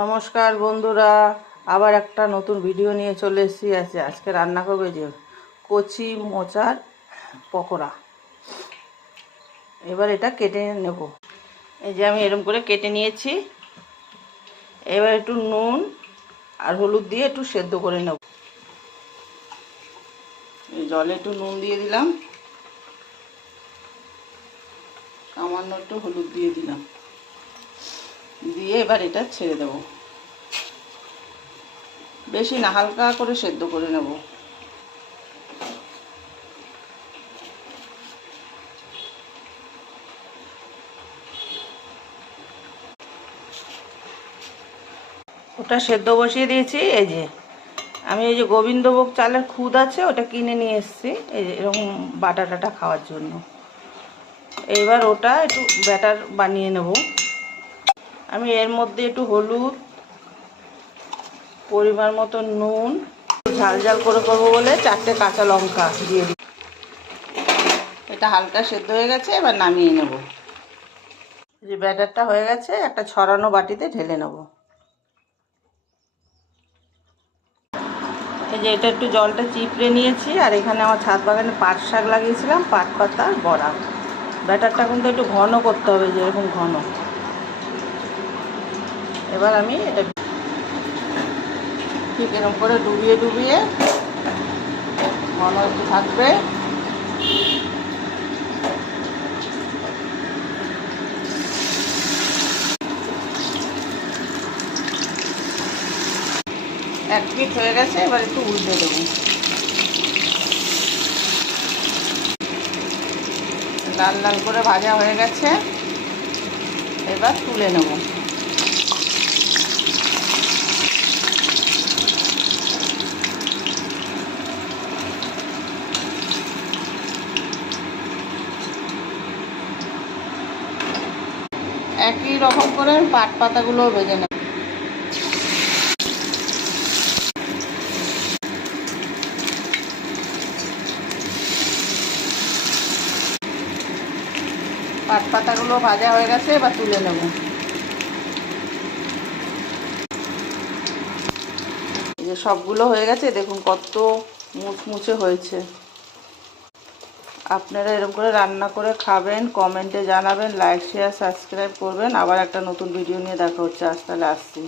নমস্কার বন্ধুরা, আবার একটা নতুন ভিডিও নিয়ে চলে এসেছি। আজকে রান্না করবে যে কচি মোচার পকোড়া। এবার এটা কেটে নেব। এই যে আমি এরকম করে কেটে নিয়েছি। এবার একটু নুন আর হলুদ দিয়ে একটু সেদ্ধ করে নেব। এই জলে একটু নুন দিয়ে দিলাম, সামান্য একটু হলুদ দিয়ে দিলাম, দিয়ে এবার এটা ছেড়ে দেব। বেশি না, হালকা করে সেদ্ধ করে নেব। ওটা সেদ্ধ বসিয়ে দিয়েছি। এই যে আমি এই যে গোবিন্দভোগ চালের খুদ আছে, ওটা কিনে নিয়ে এসেছি এই যে এরকম বাটা টাটা খাওয়ার জন্য। এবার ওটা একটু ব্যাটার বানিয়ে নেব। আমি এর মধ্যে একটু হলুদ, পরিমাণ মতো নুন, ঝাল ঝাল করে করবো বলে 4টে কাঁচা লঙ্কা দিয়ে দিই। এটা হালকা সেদ্ধ হয়ে গেছে, এবার নামিয়ে নেব। যে ব্যাটারটা হয়ে গেছে, একটা ছড়ানো বাটিতে ঢেলে নেব। এই যে এটা একটু জলটা চিপড়ে নিয়েছি, আর এখানে আমার ছাদ বাগানে পাট শাক লাগিয়েছিলাম, পাট পাতা বড়া। ব্যাটারটা কিন্তু একটু ঘন করতে হবে, যেরকম ঘন। এবার আমি এটা ঠিক এরকম করে ডুবিয়ে ডুবিয়ে, ঘন একটু থাকবে। এক পিঠ হয়ে গেছে, এবার একটু উল্টে দেবো। লাল লাল করে ভাজা হয়ে গেছে, এবার তুলে নেব। একই রকম করে পাট পাতাগুলোও ভেজে নেব। পাট পাতাগুলো ভাজা হয়ে গেছে, এবার তুলে নেব। এই যে সবগুলো হয়ে গেছে, দেখুন কত মুচমুচে হয়েছে। আপনারা এরকম করে রান্না করে খাবেন, কমেন্টে জানাবেন, লাইক শেয়ার সাবস্ক্রাইব করবেন। আবার একটা নতুন ভিডিও নিয়ে দেখা হচ্ছে। আজ তাহলে আসছি।